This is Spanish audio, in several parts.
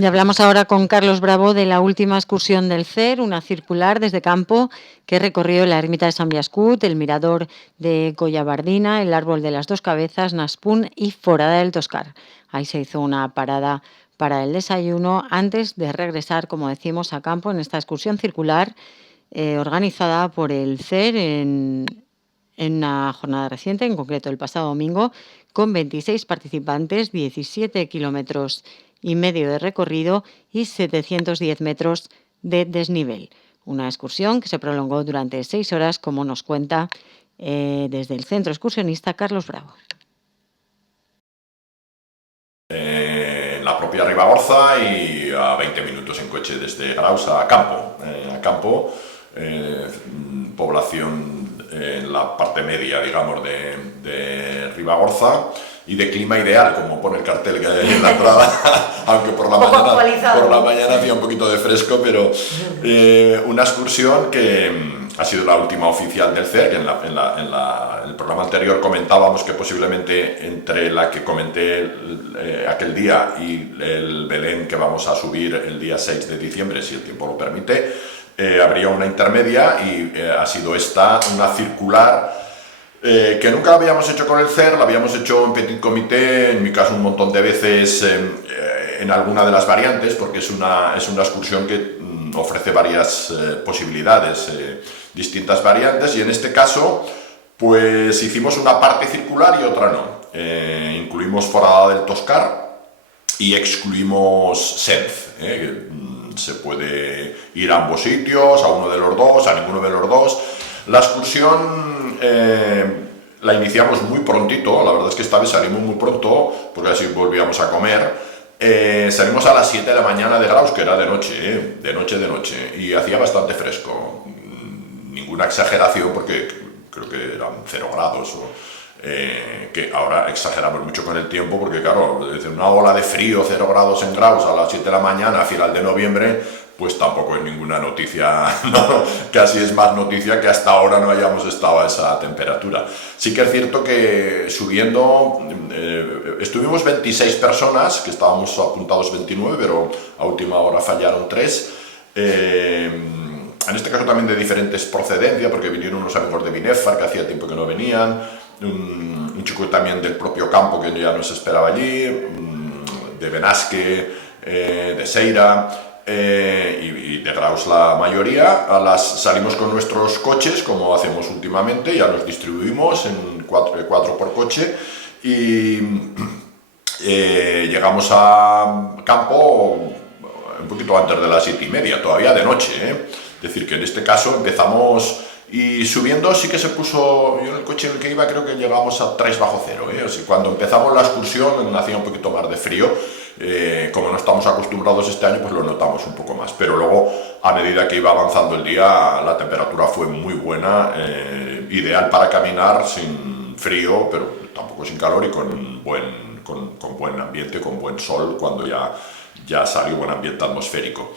Y hablamos ahora con Carlos Bravo de la última excursión del CER, una circular desde campo que recorrió la ermita de San Biascut, el mirador de Collabardina, el árbol de las dos cabezas, Naspún y Forada del Toscar. Ahí se hizo una parada para el desayuno antes de regresar, como decimos, a campo en esta excursión circular organizada por el CER en una jornada reciente, en concreto el pasado domingo, con 26 participantes, 17 kilómetros y medio de recorrido y 710 metros de desnivel. Una excursión que se prolongó durante 6 horas, como nos cuenta desde el centro excursionista Carlos Bravo. En la propia Ribagorza y a 20 minutos en coche desde Graus a Campo, población en la parte media, digamos, de Ribagorza, y de clima ideal, como pone el cartel que hay en la entrada, aunque por la mañana hacía un poquito de fresco, pero una excursión que ha sido la última oficial del CER, que en el programa anterior comentábamos que posiblemente entre la que comenté aquel día y el Belén que vamos a subir el día 6 de diciembre, si el tiempo lo permite, habría una intermedia, y ha sido esta, una circular, que nunca la habíamos hecho con el CER, la habíamos hecho en petit comité, en mi caso un montón de veces en alguna de las variantes, porque es una excursión que ofrece varias posibilidades, distintas variantes, y en este caso pues hicimos una parte circular y otra no. Incluimos Forada del Toscar y excluimos Senz, que se puede ir a ambos sitios, a uno de los dos, a ninguno de los dos. La excursión la iniciamos muy prontito, la verdad es que esta vez salimos muy pronto, porque así volvíamos a comer. Salimos a las 7 de la mañana de Graus, que era de noche, y hacía bastante fresco. Ninguna exageración, porque creo que eran 0 grados, que ahora exageramos mucho con el tiempo, porque claro, desde una ola de frío, 0 grados en Graus a las 7 de la mañana, a final de noviembre, pues tampoco es ninguna noticia, ¿no? Casi es más noticia que hasta ahora no hayamos estado a esa temperatura. Sí que es cierto que subiendo, estuvimos 26 personas, que estábamos apuntados 29, pero a última hora fallaron 3. En este caso también de diferentes procedencias, porque vinieron unos amigos de Binefar, que hacía tiempo que no venían, un chico también del propio campo que ya nos esperaba allí, de Benasque, de Seira, y de Graus la mayoría. Salimos con nuestros coches, como hacemos últimamente, ya los distribuimos en 4 por coche, y llegamos a campo un poquito antes de las 7:30, todavía de noche, Es decir, que en este caso empezamos, y subiendo sí que se puso, yo en el coche en el que iba creo que llegamos a 3 bajo cero, O sea, cuando empezamos la excursión hacía un poquito más de frío. Como no estamos acostumbrados este año, pues lo notamos un poco más, pero luego a medida que iba avanzando el día la temperatura fue muy buena, ideal para caminar sin frío, pero tampoco sin calor, y con buen ambiente, con buen sol, cuando ya salió buen ambiente atmosférico.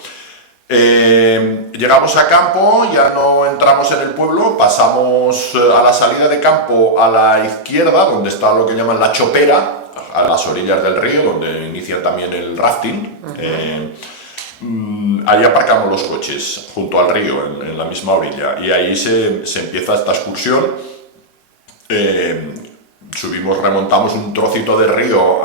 Llegamos a campo, ya no entramos en el pueblo, pasamos a la salida de campo a la izquierda, donde está lo que llaman la chopera, a las orillas del río, donde inicia también el rafting. Ahí aparcamos los coches junto al río, en la misma orilla, y ahí se empieza esta excursión. Remontamos un trocito de río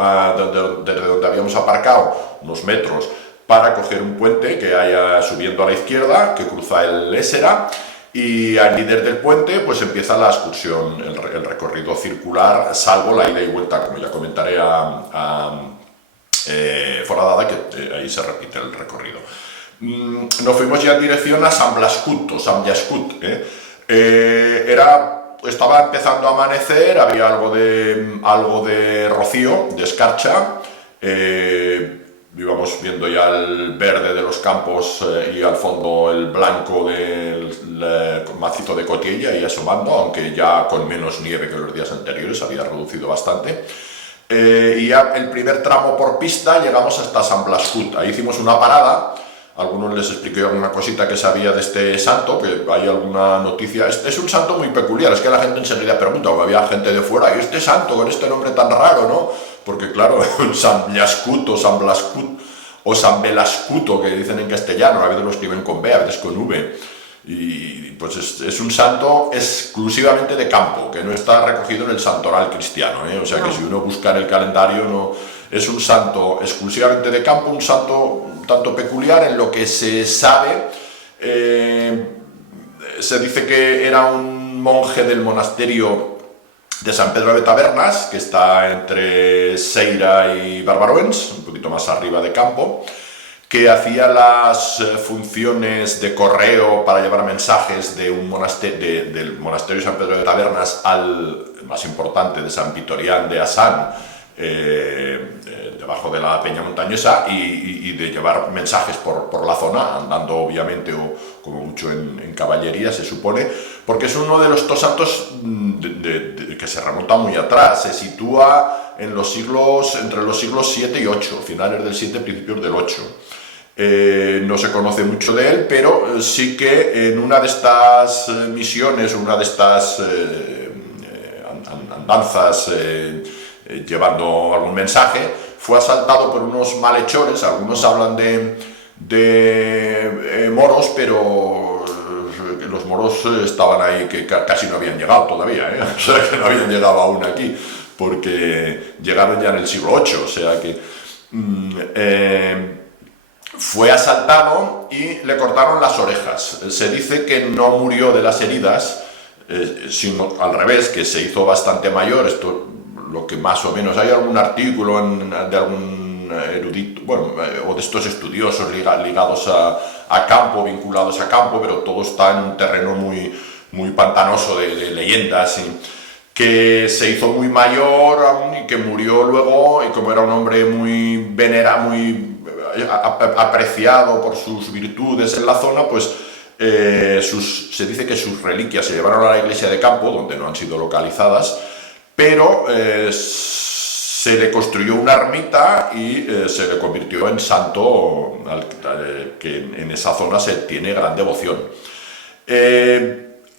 desde donde habíamos aparcado, unos metros, para coger un puente que hay subiendo a la izquierda, que cruza el Ésera, y allí desde el puente pues empieza la excursión, el recorrido circular, salvo la ida y vuelta, como ya comentaré, a Foradada, que ahí se repite el recorrido. Nos fuimos ya en dirección a San Biascut, estaba empezando a amanecer, había algo de rocío, de escarcha, íbamos viendo ya el verde de los campos y al fondo el blanco del macizo de Cotiella y asomando, aunque ya con menos nieve que los días anteriores, había reducido bastante. Y ya el primer tramo por pista llegamos hasta San Biascut. Ahí hicimos una parada. Algunos les expliqué alguna cosita que sabía de este santo, que hay alguna noticia. Es un santo muy peculiar, es que la gente enseguida pregunta, o había gente de fuera, ¿y este santo con este nombre tan raro, no? Porque claro, San Biascut o San Biascut o San Belascuto, que dicen en castellano, a veces lo escriben con B, a veces con V. Y pues es un santo exclusivamente de campo, que no está recogido en el santoral cristiano, ¿eh? O sea que si uno busca en el calendario, no, es un santo exclusivamente de campo, un santo un tanto peculiar en lo que se sabe. Se dice que era un monje del monasterio de San Pedro de Tabernas, que está entre Seira y Barbaroens, un poquito más arriba de campo, que hacía las funciones de correo para llevar mensajes de un del monasterio de San Pedro de Tabernas al más importante de San Vitorián de Asán, debajo de la peña montañesa, y de llevar mensajes por la zona, andando obviamente o como mucho en caballería, se supone, porque es uno de los dos santos que se remonta muy atrás, se sitúa en los siglos, entre los siglos 7 y 8, finales del 7, principios del 8. No se conoce mucho de él, pero sí que en una de estas misiones, una de estas andanzas llevando algún mensaje, fue asaltado por unos malhechores. Algunos hablan de moros, pero los moros estaban ahí, que casi no habían llegado todavía, ¿eh? O sea que no habían llegado aún aquí, porque llegaron ya en el siglo VIII, o sea que fue asaltado y le cortaron las orejas. Se dice que no murió de las heridas, sino al revés, que se hizo bastante mayor. Esto, lo que más o menos, hay algún artículo de algún erudito, bueno, o de estos estudiosos ligados a campo, vinculados a campo, pero todo está en un terreno muy pantanoso de leyendas, que se hizo muy mayor aún y que murió luego, y como era un hombre muy venerado, muy apreciado por sus virtudes en la zona, pues se dice que sus reliquias se llevaron a la iglesia de campo, donde no han sido localizadas, pero se le construyó una ermita y se le convirtió en santo, que en esa zona se tiene gran devoción.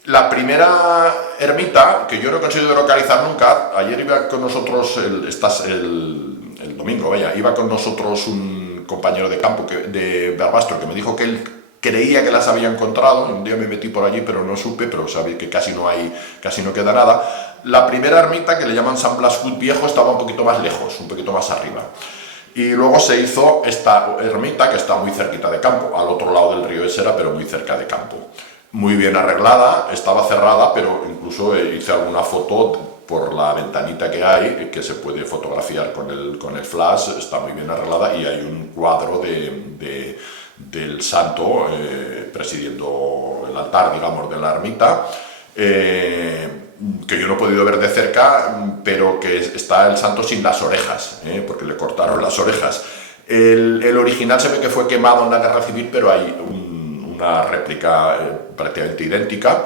La primera ermita, que yo no he conseguido localizar nunca, ayer iba con nosotros, el domingo, iba con nosotros un compañero de campo de Barbastro, que me dijo que él creía que las había encontrado. Un día me metí por allí, pero no supe, pero sabéis que casi no queda nada. La primera ermita, que le llaman San Blascut Viejo, estaba un poquito más lejos, un poquito más arriba. Y luego se hizo esta ermita, que está muy cerquita de campo, al otro lado del río Esera, pero muy cerca de campo. Muy bien arreglada, estaba cerrada, pero incluso hice alguna foto por la ventanita que hay, que se puede fotografiar con el flash. Está muy bien arreglada y hay un cuadro del santo presidiendo el altar, digamos, de la ermita, que yo no he podido ver de cerca, pero que está el santo sin las orejas, porque le cortaron las orejas. El original se ve que fue quemado en la guerra civil, pero hay una réplica prácticamente idéntica.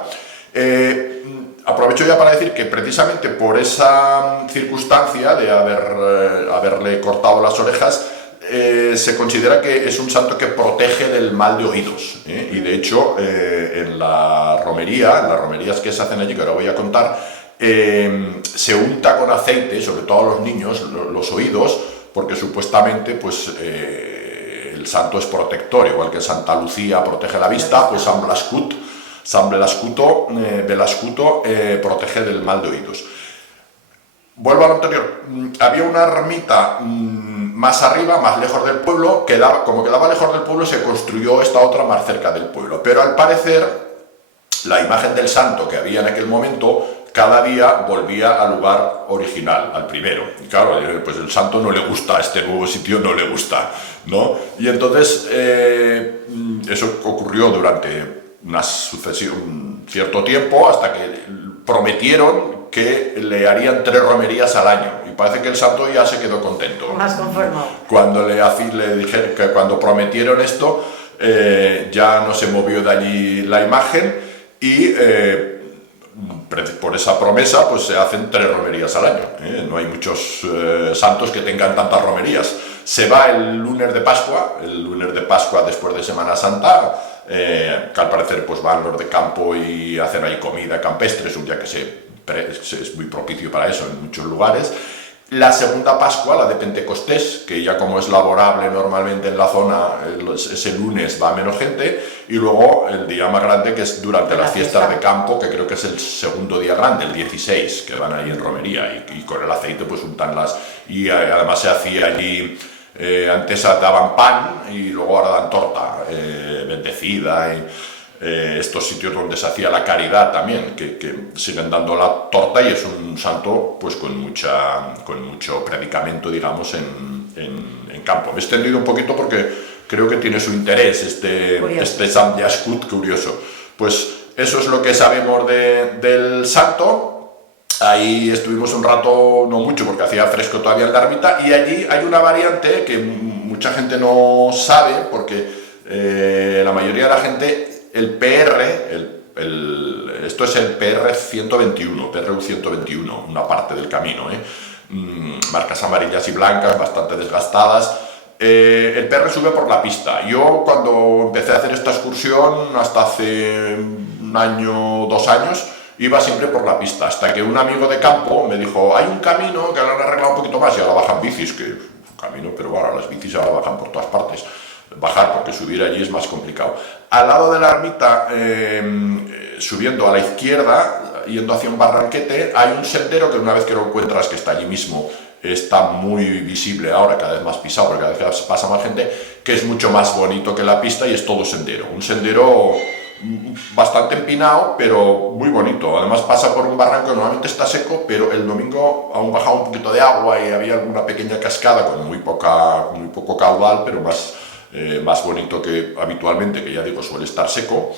Aprovecho ya para decir que precisamente por esa circunstancia de haberle cortado las orejas, se considera que es un santo que protege del mal de oídos, y de hecho en las romerías que se hacen allí, que ahora voy a contar, se unta con aceite, sobre todo a los niños, los oídos, porque supuestamente pues el santo es protector, igual que Santa Lucía protege la vista, pues San Belascuto protege del mal de oídos. Vuelvo a lo anterior. Había una ermita más arriba, más lejos del pueblo, como quedaba lejos del pueblo, se construyó esta otra más cerca del pueblo. Pero al parecer, la imagen del santo que había en aquel momento, cada día volvía al lugar original, al primero. Y claro, pues el santo no le gusta, este nuevo sitio no le gusta, ¿no? Y entonces eso ocurrió durante un cierto tiempo, hasta que prometieron que le harían 3 romerías al año, y parece que el santo ya se quedó contento. Más conformado. Cuando le dijeron que cuando prometieron esto, ya no se movió de allí la imagen, y por esa promesa pues se hacen 3 romerías al año. No hay muchos santos que tengan tantas romerías. Se va el lunes de Pascua después de Semana Santa, que al parecer pues van los de campo y hacen ahí comida campestre. Es un día que es muy propicio para eso en muchos lugares. La segunda Pascua, la de Pentecostés, que ya como es laborable normalmente en la zona, ese lunes va menos gente, y luego el día más grande, que es durante las fiestas de campo, que creo que es el segundo día grande, el 16, que van ahí en romería, y con el aceite pues untan las... Y además se hacía allí, antes daban pan, y luego ahora dan torta, bendecida, y... estos sitios donde se hacía la caridad también, que siguen dando la torta, y es un santo pues con mucho predicamento, digamos, en campo. Me he extendido un poquito porque creo que tiene su interés este Sant Jascut curioso. Pues eso es lo que sabemos del santo. Ahí estuvimos un rato, no mucho, porque hacía fresco todavía en la ermita, y allí hay una variante que mucha gente no sabe, porque la mayoría de la gente... El PR, esto es el PR 121, PRU 121, una parte del camino, marcas amarillas y blancas, bastante desgastadas. El PR sube por la pista. Yo cuando empecé a hacer esta excursión, hasta hace un año, 2 años, iba siempre por la pista, hasta que un amigo de campo me dijo, hay un camino que ahora han arreglado un poquito más y ahora bajan bicis, que un camino, pero bueno, las bicis ahora bajan por todas partes. Bajar, porque subir allí es más complicado. Al lado de la ermita, subiendo a la izquierda, yendo hacia un barranquete, hay un sendero que una vez que lo encuentras, que está allí mismo, está muy visible ahora, cada vez más pisado, porque cada vez pasa más gente, que es mucho más bonito que la pista y es todo sendero. Un sendero bastante empinado, pero muy bonito. Además pasa por un barranco que normalmente está seco, pero el domingo aún bajaba un poquito de agua y había alguna pequeña cascada con muy poco caudal, pero más bonito que habitualmente, que ya digo, suele estar seco.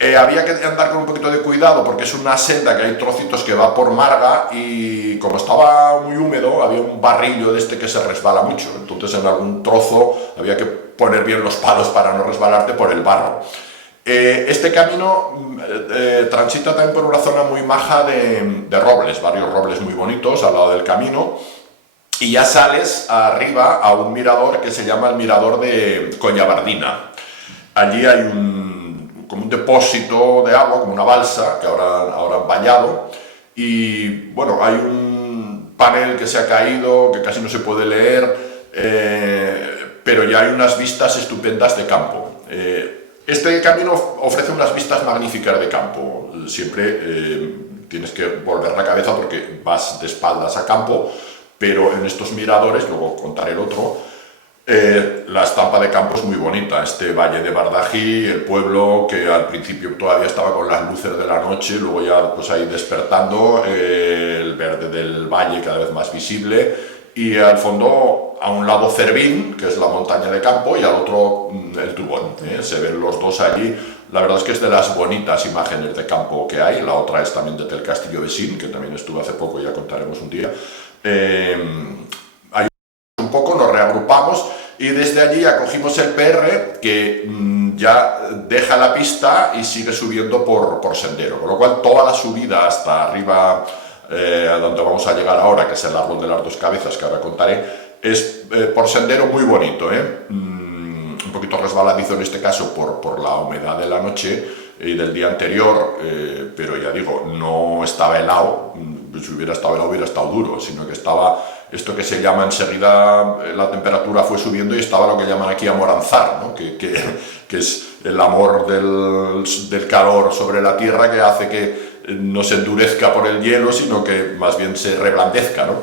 Había que andar con un poquito de cuidado porque es una senda que hay trocitos que va por marga, y como estaba muy húmedo había un barrillo de este que se resbala mucho, entonces en algún trozo había que poner bien los palos para no resbalarte por el barro. Este camino transita también por una zona muy maja de robles, varios robles muy bonitos al lado del camino. Y ya sales arriba a un mirador que se llama el mirador de Collabardina. Allí hay como un depósito de agua, como una balsa, que ahora han vallado. Y bueno, hay un panel que se ha caído, que casi no se puede leer, pero ya hay unas vistas estupendas de campo. Este camino ofrece unas vistas magníficas de campo. Siempre tienes que volver la cabeza porque vas de espaldas a campo, pero en estos miradores, luego contaré el otro, la estampa de campo es muy bonita. Este valle de Bardají, el pueblo que al principio todavía estaba con las luces de la noche, luego ya pues ahí despertando, el verde del valle cada vez más visible, y al fondo a un lado Cervín, que es la montaña de campo, y al otro el Tubón. Se ven los dos allí. La verdad es que es de las bonitas imágenes de campo que hay. La otra es también del Castillo de Sin, que también estuve hace poco, ya contaremos un día. Hay un poco, nos reagrupamos y desde allí acogimos el PR, que ya deja la pista y sigue subiendo por sendero, con lo cual toda la subida hasta arriba, a donde vamos a llegar ahora, que es el árbol de las 2 cabezas, que ahora contaré, es por sendero muy bonito, un poquito resbaladizo en este caso por la humedad de la noche y del día anterior, pero ya digo, no estaba helado. Si hubiera estado helado hubiera estado duro, sino que estaba esto que se llama enseguida, la temperatura fue subiendo y estaba lo que llaman aquí amoranzar, ¿no? que es el amor del calor sobre la tierra, que hace que no se endurezca por el hielo, sino que más bien se reblandezca, ¿no?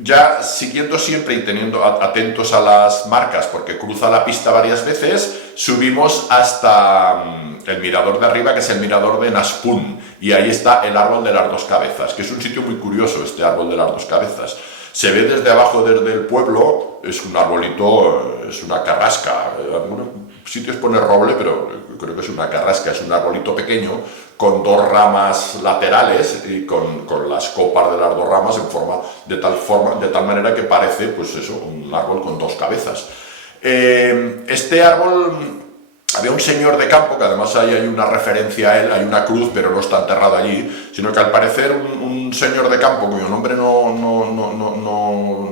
Ya siguiendo siempre y teniendo atentos a las marcas, porque cruza la pista varias veces, subimos hasta el mirador de arriba, que es el mirador de Naspún, y ahí está el árbol de las 2 cabezas, que es un sitio muy curioso, este árbol de las 2 cabezas. Se ve desde abajo, desde el pueblo, es un arbolito, es una carrasca. En algunos sitios pone roble, pero creo que es una carrasca, es un arbolito pequeño, con 2 ramas laterales y con las copas de las 2 ramas de tal manera que parece, pues eso, un árbol con 2 cabezas. Este árbol, había un señor de campo, que además ahí hay una referencia a él, hay una cruz, pero no está enterrado allí, sino que al parecer un señor de campo, cuyo nombre no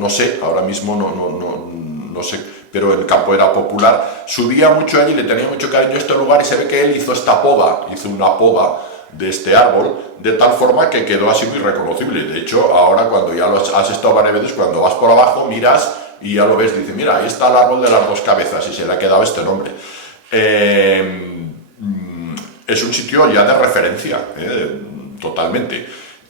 sé, ahora mismo no sé, pero el campo era popular, subía mucho allí, le tenía mucho cariño a este lugar, y se ve que él hizo una poda de este árbol, de tal forma que quedó así muy reconocible. De hecho, ahora cuando ya lo has estado varias veces, cuando vas por abajo, miras y ya lo ves, dice, mira, ahí está el árbol de las dos cabezas y se le ha quedado este nombre. Es un sitio ya de referencia, totalmente.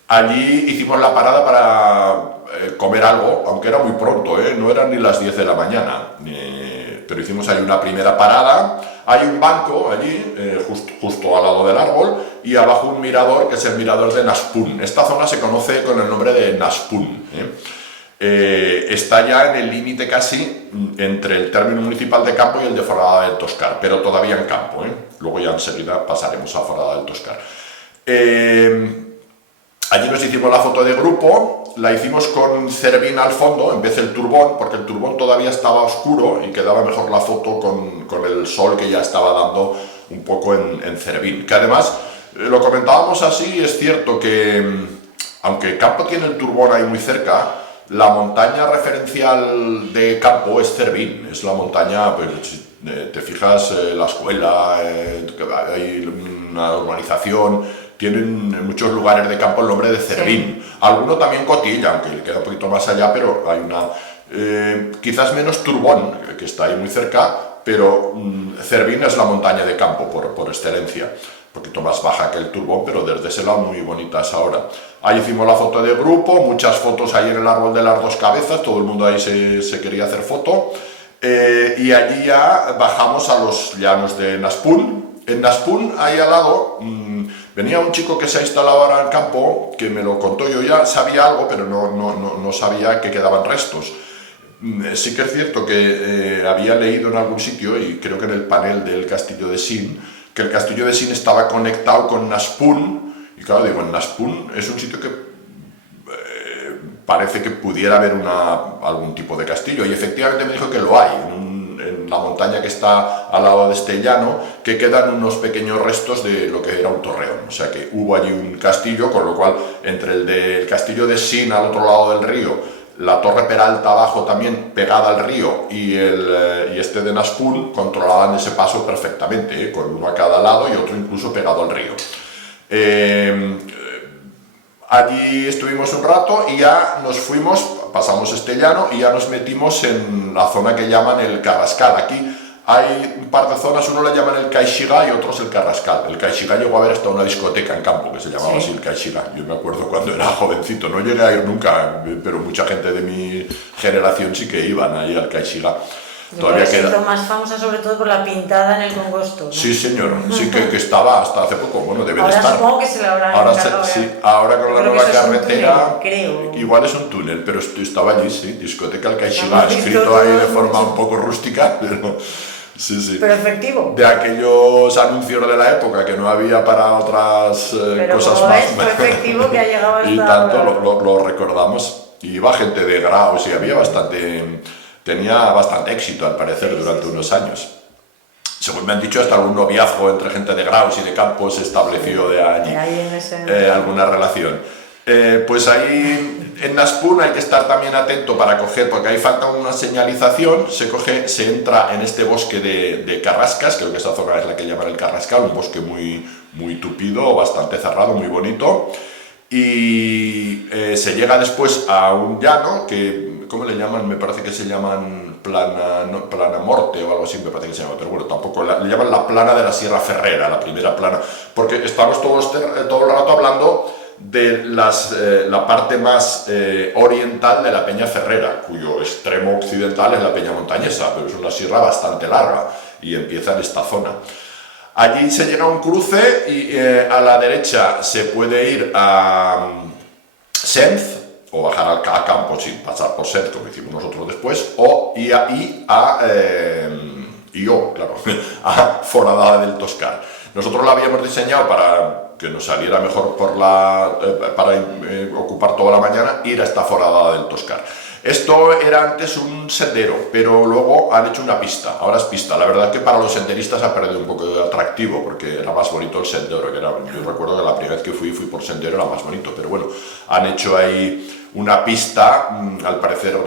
Allí hicimos la parada para comer algo, aunque era muy pronto, no eran ni las 10 de la mañana, pero hicimos ahí una primera parada. Hay un banco allí, justo al lado del árbol, y abajo un mirador, que es el mirador de Naspún. Esta zona se conoce con el nombre de Naspún. Está ya en el límite casi entre el término municipal de Campo y el de Forada del Toscar, pero todavía en Campo. Luego ya enseguida pasaremos a Forada del Toscar. Allí nos hicimos la foto de grupo, la hicimos con Cervín al fondo en vez del turbón, porque el turbón todavía estaba oscuro y quedaba mejor la foto con el sol que ya estaba dando un poco en Cervín. Que además, lo comentábamos así, es cierto que aunque Campo tiene el turbón ahí muy cerca, la montaña referencial de Campo es Cervín, es la montaña, pues, si te fijas, la escuela, hay una urbanización. Tienen en muchos lugares de Campo el nombre de Cervín. Sí. Alguno también Cotilla, aunque queda un poquito más allá, pero hay una... quizás menos Turbón, que está ahí muy cerca, pero Cervín es la montaña de Campo por excelencia. Un poquito más baja que el Turbón, pero desde ese lado muy bonitas ahora. Ahí hicimos la foto de grupo, muchas fotos ahí en el árbol de las dos cabezas, todo el mundo ahí se quería hacer foto. Y allí ya bajamos a los llanos de Naspún. En Naspún, ahí al lado... venía un chico que se ha instalado ahora en Campo, que me lo contó, yo ya sabía algo, pero no sabía que quedaban restos. Sí que es cierto que había leído en algún sitio, y creo que en el panel del Castillo de Sin, que el Castillo de Sin estaba conectado con Naspún, y claro, digo, en Naspún es un sitio que parece que pudiera haber algún tipo de castillo, y efectivamente me dijo que lo hay, en la montaña que está al lado de este llano, que quedan unos pequeños restos de lo que era un torreón. O sea que hubo allí un castillo, con lo cual entre el del castillo de Sin al otro lado del río, la torre Peralta abajo también pegada al río y este de Naspún controlaban ese paso perfectamente, con uno a cada lado y otro incluso pegado al río. Allí estuvimos un rato y ya nos fuimos, pasamos este llano y ya nos metimos en la zona que llaman el Carrascal. Aquí hay un par de zonas, uno le llaman el Caixigá y otros el Carrascal. El Caixigá llegó a haber hasta una discoteca en Campo que se llamaba así el Caixigá. Yo me acuerdo cuando era jovencito, no llegué a ir nunca, pero mucha gente de mi generación sí que iban ahí al Caixigá. Todavía queda más famosa sobre todo por la pintada en el Congosto, ¿no? Sí, señor, sí que estaba hasta hace poco, bueno, debe ahora de estar. Supongo que se la habrán ahora sí, ahora con la nueva carretera, túnel, igual es un túnel, pero estaba allí, sí, discoteca El Caixigá, escrito ahí de forma un poco rústica, pero sí. Pero efectivo. De aquellos anuncios de la época que no había para otras cosas más. Pero efectivo que ha llegado hasta y tanto lo recordamos. Y iba gente de Graus y había tenía bastante éxito al parecer durante unos años. Según me han dicho, hasta algún noviazgo entre gente de Graus y de Campo se estableció de allí, alguna relación. Pues ahí en Naspún hay que estar también atento para coger, porque ahí falta una señalización, se entra en este bosque de carrascas, creo que esa zona es la que llaman el Carrascal, un bosque muy tupido, bastante cerrado, muy bonito, y se llega después a un llano que, ¿cómo le llaman? Me parece que se llaman plana morte o algo así, me parece que se llama, pero bueno, tampoco, le llaman la plana de la Sierra Ferrera, la primera plana, porque estamos todo el rato hablando de la parte más oriental de la Peña Ferrera, cuyo extremo occidental es la Peña Montañesa, pero es una sierra bastante larga y empieza en esta zona. Allí se llega a un cruce y a la derecha se puede ir a Senz, o bajar a Campo sin pasar por Senz, como hicimos nosotros después, o ir a Forada del Toscar. Nosotros la habíamos diseñado para que nos saliera mejor para ocupar toda la mañana, ir a esta Forada del Toscar. Esto era antes un sendero, pero luego han hecho una pista, ahora es pista. La verdad es que para los senderistas ha perdido un poco de atractivo, porque era más bonito el sendero, yo recuerdo que la primera vez que fui por sendero, era más bonito, pero bueno, han hecho ahí una pista, al parecer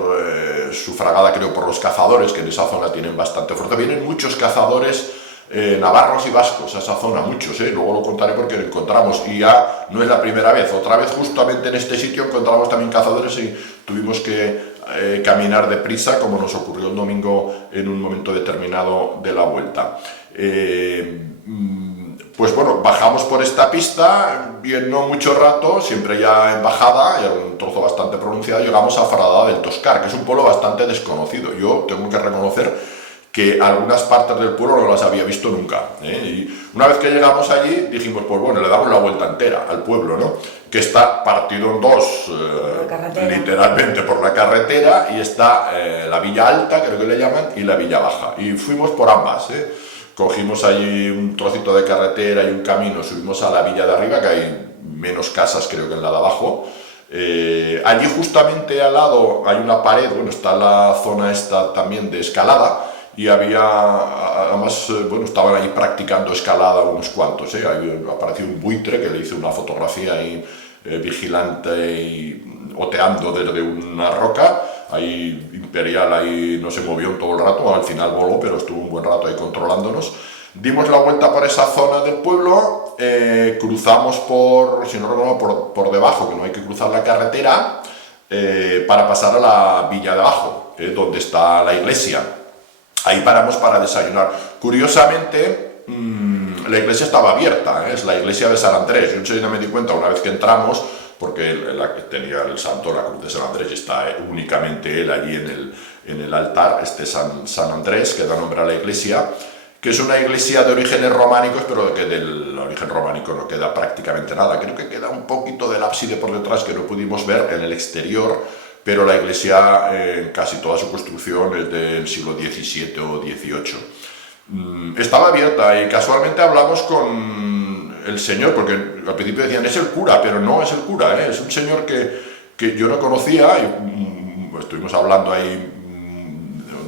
sufragada creo por los cazadores, que en esa zona tienen bastante fuerza. Vienen muchos cazadores navarros y vascos a esa zona, muchos, luego lo contaré porque lo encontramos, y ya no es la primera vez. Otra vez justamente en este sitio encontramos también cazadores y tuvimos que caminar deprisa, como nos ocurrió el domingo en un momento determinado de la vuelta. Pues bueno, bajamos por esta pista, bien no mucho rato, siempre ya en bajada, ya un trozo bastante pronunciado, llegamos a Foradada del Toscar, que es un pueblo bastante desconocido. Yo tengo que reconocer que algunas partes del pueblo no las había visto nunca, Y una vez que llegamos allí dijimos, pues bueno, le damos la vuelta entera al pueblo, ¿no? Que está partido en dos, literalmente por la carretera, y está la Villa Alta, creo que le llaman, y la Villa Baja, y fuimos por ambas, Cogimos allí un trocito de carretera y un camino, subimos a la villa de arriba, que hay menos casas creo que en la de abajo. Allí justamente al lado hay una pared, bueno, está la zona esta también de escalada, y había, además, bueno, estaban ahí practicando escalada unos cuantos, Ahí apareció un buitre que le hice una fotografía ahí, vigilante y oteando desde una roca, ahí imperial, ahí no se movió todo el rato, al final voló, pero estuvo un buen rato ahí controlándonos. Dimos la vuelta por esa zona del pueblo, cruzamos por, si no recuerdo, por debajo, que no hay que cruzar la carretera, para pasar a la villa de abajo, donde está la iglesia. Ahí paramos para desayunar. Curiosamente, la iglesia estaba abierta, es la iglesia de San Andrés. Yo enseguida me di cuenta una vez que entramos, porque tenía el santo, la cruz de San Andrés, y está únicamente él allí en el altar, San Andrés, que da nombre a la iglesia, que es una iglesia de orígenes románicos, pero que del origen románico no queda prácticamente nada. Creo que queda un poquito del ábside por detrás que no pudimos ver en el exterior, pero la iglesia, casi toda su construcción es del siglo XVII o XVIII. Estaba abierta y casualmente hablamos con el señor, porque al principio decían, es el cura, pero no es el cura, es un señor que yo no conocía, y estuvimos hablando ahí,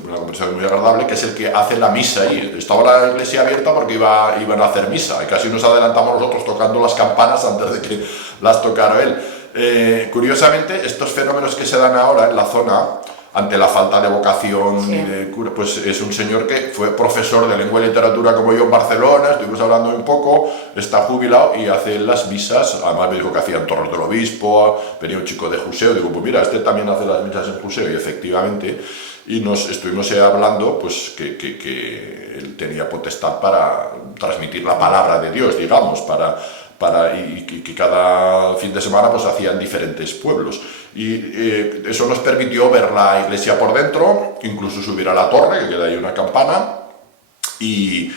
una conversación muy agradable, que es el que hace la misa ahí. Estaba la iglesia abierta porque iban a hacer misa, y casi nos adelantamos nosotros tocando las campanas antes de que las tocara él. Curiosamente, estos fenómenos que se dan ahora en la zona, ante la falta de vocación y de cura, pues es un señor que fue profesor de lengua y literatura como yo en Barcelona, estuvimos hablando un poco, está jubilado y hace las misas. Además me dijo que hacía en Torres del Obispo, venía un chico de Juseo, digo, pues mira, este también hace las misas en Juseo, y efectivamente, y nos estuvimos hablando, pues que él tenía potestad para transmitir la palabra de Dios, digamos, y que cada fin de semana pues hacían diferentes pueblos, y eso nos permitió ver la iglesia por dentro, incluso subir a la torre, que queda ahí una campana, y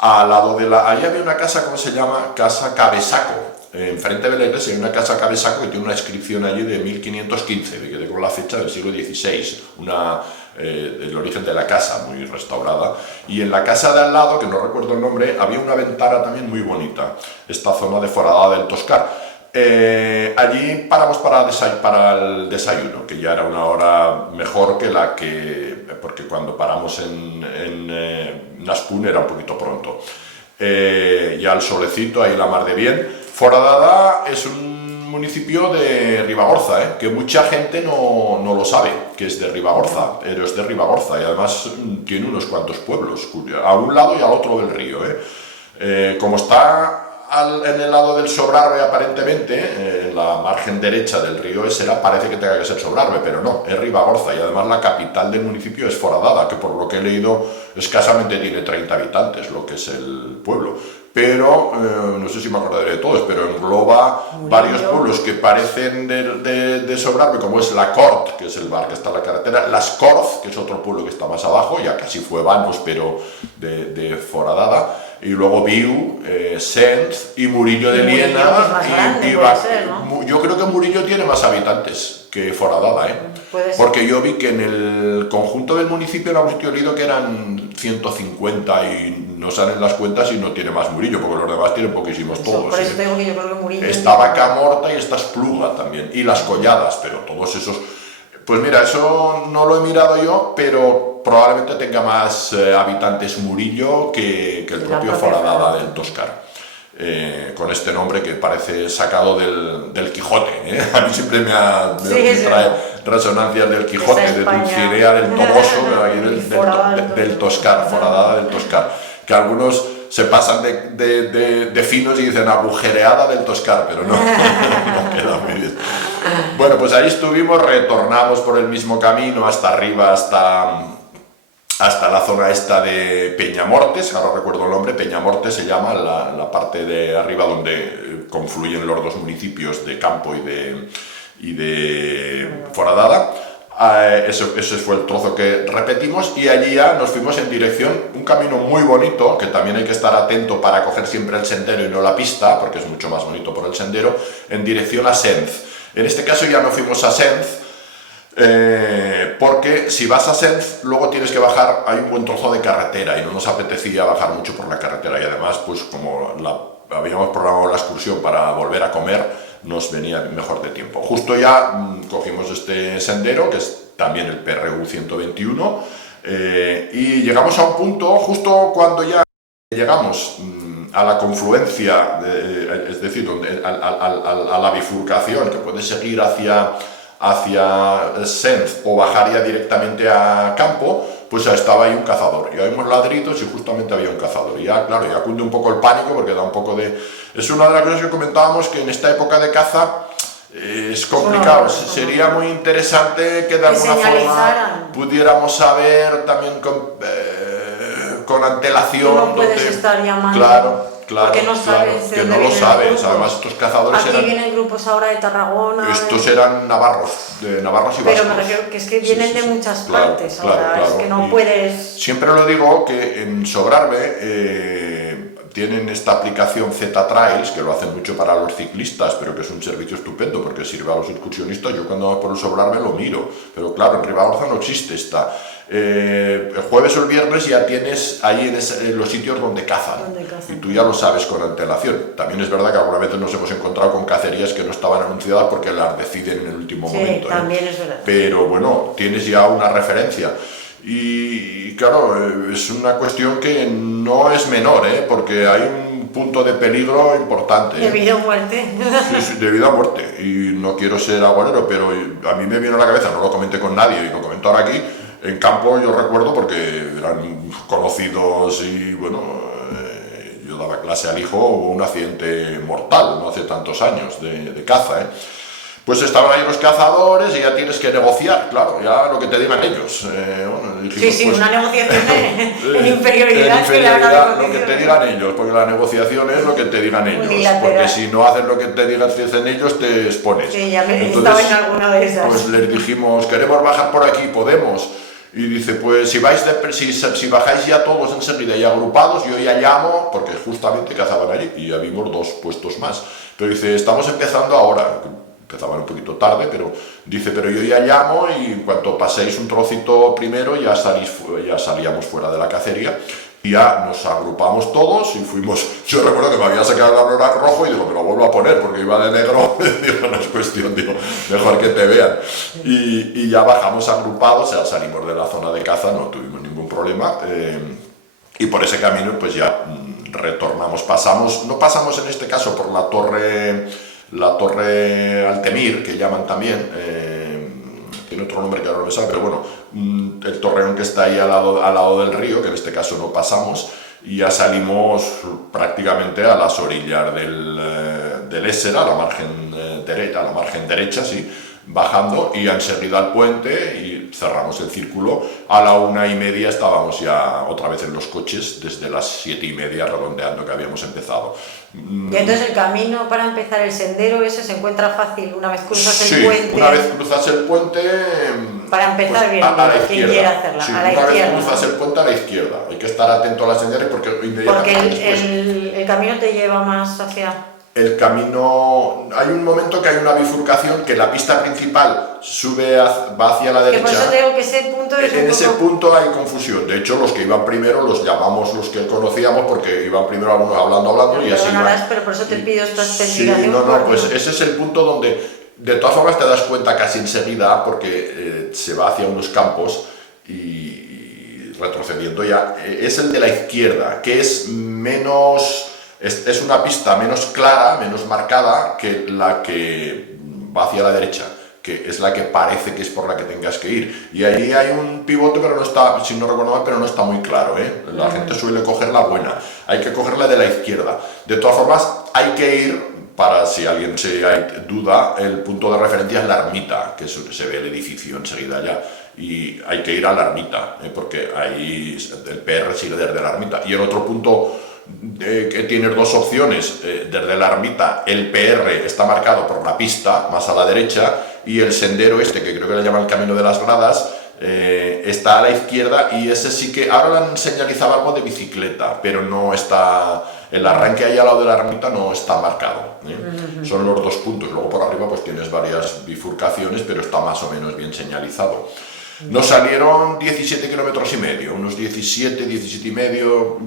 al lado ahí había una casa, ¿cómo se llama? Casa Cabesaco. Enfrente de la iglesia hay una casa Cabesaco que tiene una inscripción allí de 1515, me quedé con la fecha del siglo XVI, el origen de la casa, muy restaurada. Y en la casa de al lado, que no recuerdo el nombre, había una ventana también muy bonita, esta zona de Foradada del Toscar. Allí paramos para el desayuno, que ya era una hora mejor porque cuando paramos en Naspún era un poquito pronto. Ya el solecito, ahí la mar de bien. Foradada es un municipio de Ribagorza, que mucha gente no lo sabe, que es de Ribagorza, pero es de Ribagorza, y además tiene unos cuantos pueblos, a un lado y al otro del río. Como está en el lado del Sobrarbe, aparentemente, en la margen derecha del río Esera, parece que tenga que ser Sobrarbe, pero no, es Ribagorza, y además la capital del municipio es Foradada, que por lo que he leído escasamente tiene 30 habitantes, lo que es el pueblo. Pero, no sé si me acordaré de todos, pero engloba varios pueblos que parecen de Sobrarbe, como es La Cort, que es el bar que está en la carretera, Las Corz, que es otro pueblo que está más abajo, ya casi fue Vanos, pero de Foradada, y luego Viu, Sens y Murillo de Liena. Yo creo que Murillo tiene más habitantes que Foradada, porque yo vi que en el conjunto del municipio era un sitio leído que eran 150, y no salen las cuentas y no tiene más Murillo, porque los demás tienen poquísimos todos. Por eso tengo que yo creo que Murillo... Está Vacamorta y está Espluga también, y Las Colladas, pero todos esos... Pues mira, eso no lo he mirado yo, pero probablemente tenga más habitantes Murillo que el propio Foradada del Toscar. Con este nombre que parece sacado del Quijote, A mí siempre me trae resonancias del Quijote, de Dulcinea del Toboso, del Toscar, Foradada del Toscar. que algunos se pasan de finos y dicen agujereada del Toscar, pero no, no queda muy bien. Bueno, pues ahí estuvimos, retornamos por el mismo camino hasta arriba, hasta la zona esta de Peñamortes, ahora recuerdo el nombre, Peñamortes se llama la parte de arriba donde confluyen los dos municipios de Campo y de Foradada. Ese fue el trozo que repetimos y allí ya nos fuimos en dirección, un camino muy bonito, que también hay que estar atento para coger siempre el sendero y no la pista, porque es mucho más bonito por el sendero, en dirección a Sens. En este caso ya no fuimos a Sens, porque si vas a Sens luego tienes que bajar, hay un buen trozo de carretera y no nos apetecía bajar mucho por la carretera y además pues como habíamos programado la excursión para volver a comer, nos venía mejor de tiempo. Justo ya cogimos este sendero, que es también el PRU 121, y llegamos a un punto, justo cuando ya llegamos a la confluencia, es decir, a la bifurcación, que puedes seguir hacia Sens o bajar ya directamente a Campo, pues ya estaba ahí un cazador. Ya vimos ladridos y justamente había un cazador. Y ya, claro, ya cunde un poco el pánico porque da un poco de... Es una de las cosas que comentábamos, que en esta época de caza es complicado. No. Sería muy interesante que de alguna forma pudiéramos saber también con antelación... Tú no puedes estar llamando. Claro, porque no sabes que no lo sabes. Además, estos cazadores aquí vienen grupos ahora de Tarragona. Estos eran navarros y vascos. Pero me refiero que es que vienen de muchas partes. Ahora es que no puedes... Siempre lo digo que en Sobrarbe tienen esta aplicación Z-Trails, que lo hacen mucho para los ciclistas, pero que es un servicio estupendo porque sirve a los excursionistas. Yo cuando voy por el Sobrarbe lo miro, pero claro, en Ribagorza no existe esta. El jueves o el viernes ya tienes ahí en los sitios donde cazan y tú ya lo sabes con antelación. También es verdad que algunas veces nos hemos encontrado con cacerías que no estaban anunciadas porque las deciden en el último momento. También es verdad. Pero bueno, tienes ya una referencia. Y claro, es una cuestión que no es menor, porque hay un punto de peligro importante. De vida o muerte. Sí, de vida o muerte. Y no quiero ser aguarero, pero a mí me viene a la cabeza, no lo comenté con nadie y lo comento ahora aquí. En Campo yo recuerdo porque eran conocidos y bueno, yo daba clase al hijo, hubo un accidente mortal no hace tantos años de caza, Pues estaban ahí los cazadores y ya tienes que negociar, claro, ya lo que te digan ellos. Bueno, dijimos, sí, pues, una negociación en inferioridad. Lo que te digan ellos, porque la negociación es lo que te digan ellos, porque si no haces lo que te dicen ellos te expones. Sí, ya me estaba en alguna de esas. Pues les dijimos, queremos bajar por aquí, podemos. Y dice, pues si bajáis ya todos enseguida y agrupados, yo ya llamo, porque justamente cazaban allí y ya vimos 2 puestos más. Pero dice, estamos empezando ahora. Empezaban un poquito tarde, pero dice, pero yo ya llamo y en cuanto paséis un trocito primero ya salíamos fuera de la cacería y ya nos agrupamos todos y fuimos. Yo recuerdo que me había sacado el aurora rojo y digo, me lo vuelvo a poner porque iba de negro. Digo, no es cuestión, digo, mejor que te vean. Y ya bajamos agrupados, ya salimos de la zona de caza, no tuvimos ningún problema. Y por ese camino pues ya retornamos, no pasamos en este caso por la torre Altemir, que llaman también, tiene otro nombre que ahora no me sabe, pero bueno, el torreón que está ahí al lado del río, que en este caso no pasamos, y ya salimos prácticamente a las orillas del Ésera, a la margen derecha, sí, bajando y enseguida al puente y cerramos el círculo. A la 1:30 estábamos ya otra vez en los coches, desde las 7:30 redondeando que habíamos empezado. Y entonces el camino para empezar el sendero ese se encuentra fácil una vez cruzas el puente. Una vez cruzas el puente. Para empezar pues, bien, a la quien quiera hacerla, sí, a la una izquierda. vez cruzas el puente a la izquierda. Hay que estar atento a las señales porque el camino te lleva más hacia... El camino, hay un momento que hay una bifurcación que la pista principal va hacia la derecha. Que por eso digo que ese punto es ese punto hay confusión. De hecho, los que iban primero los llamamos los que conocíamos porque iban primero algunos hablando y así. Pero por eso te pido esta explicación. Sí, pues ese es el punto donde de todas formas te das cuenta casi enseguida porque se va hacia unos campos y retrocediendo ya. Es el de la izquierda, que es menos... Es una pista menos clara, menos marcada que la que va hacia la derecha, que es la que parece que es por la que tengas que ir. Y ahí hay un pivote, pero no está, si no recuerdo mal, pero no está muy claro, ¿eh? La gente suele coger la buena, hay que cogerla de la izquierda. De todas formas, hay que ir, para si alguien se duda, el punto de referencia es la ermita, que se ve el edificio enseguida ya. Y hay que ir a la ermita, porque ahí el PR sigue desde la ermita. Y el otro punto que tienes dos opciones, desde la ermita el PR está marcado por la pista, más a la derecha, y el sendero este, que creo que le llaman el Camino de las Gradas, está a la izquierda, y ese sí que ahora le han señalizado algo de bicicleta, pero no está, el arranque ahí al lado de la ermita no está marcado, ¿eh? Son los dos puntos. Luego por arriba pues tienes varias bifurcaciones, pero está más o menos bien señalizado. Nos salieron 17 kilómetros y medio, unos 17 y medio,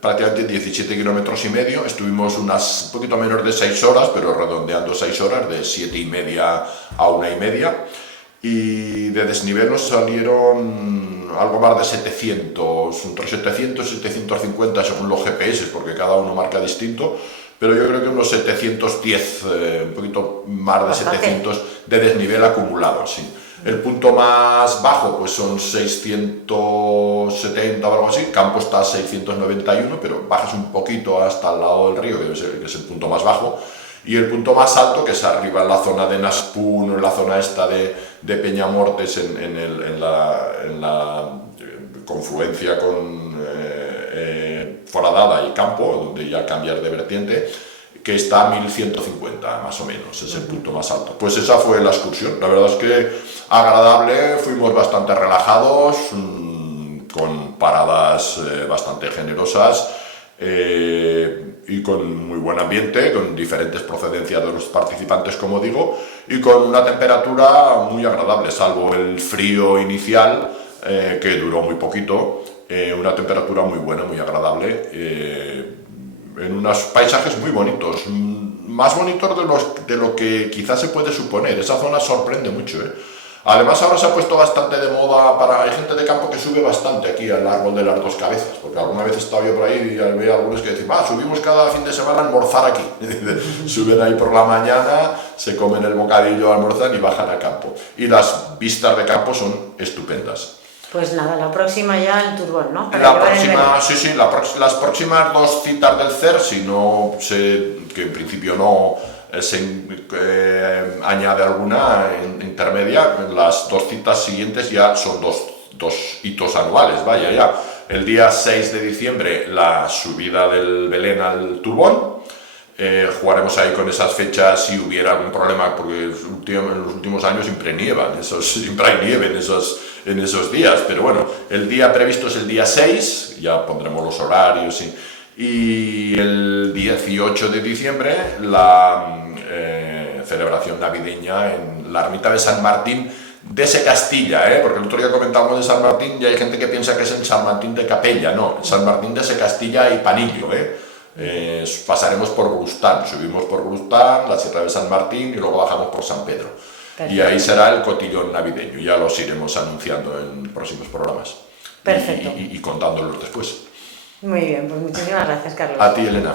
prácticamente 17 kilómetros y medio. Estuvimos un poquito menos de 6 horas, pero redondeando 6 horas, de 7 y media a 1 y media. Y de desnivel nos salieron algo más de 700, entre 700 y 750 según los GPS, porque cada uno marca distinto. Pero yo creo que unos 710, un poquito más de 700 de desnivel acumulado, sí. El punto más bajo pues son 670 o algo así, Campo está a 691, pero bajas un poquito hasta el lado del río, que es el punto más bajo, y el punto más alto, que es arriba en la zona de Naspún, o en la zona esta de Peñamortes, en la confluencia con Foradada y Campo, donde ya cambias de vertiente, que está a 1150 más o menos, es el punto más alto. Pues esa fue la excursión, la verdad es que agradable, fuimos bastante relajados, con paradas bastante generosas, y con muy buen ambiente, con diferentes procedencias de los participantes, como digo, y con una temperatura muy agradable, salvo el frío inicial, que duró muy poquito, una temperatura muy buena, muy agradable, en unos paisajes muy bonitos, más bonitos de lo que quizás se puede suponer. Esa zona sorprende mucho, ¿eh? Además ahora se ha puesto bastante de moda, hay gente de campo que sube bastante aquí al árbol de las dos cabezas, porque alguna vez he estado yo por ahí y veo algunos que dicen, subimos cada fin de semana a almorzar aquí. Suben ahí por la mañana, se comen el bocadillo, almuerzan y bajan a campo. Y las vistas de campo son estupendas. Pues nada, la próxima ya el Turbón, ¿no? Las próximas dos citas del CER, si no sé, que en principio no se añade alguna intermedia, las dos citas siguientes ya son dos hitos anuales, vaya ya. El día 6 de diciembre la subida del Belén al Turbón. Jugaremos ahí con esas fechas si hubiera algún problema, porque en los últimos años siempre nievan, siempre hay nieve en esos días, pero bueno, el día previsto es el día 6, ya pondremos los horarios, y el 18 de diciembre la celebración navideña en la ermita de San Martín de Secastilla, porque el otro día comentábamos de San Martín y hay gente que piensa que es en San Martín de Capella, no, San Martín de Secastilla y Panillo, pasaremos por Brustán, subimos por Brustán, la Sierra de San Martín y luego bajamos por San Pedro. Perfecto. Y ahí será el cotillón navideño, ya los iremos anunciando en próximos programas. Perfecto. Y contándolos después. Muy bien, pues muchísimas gracias, Carlos. A ti, Elena.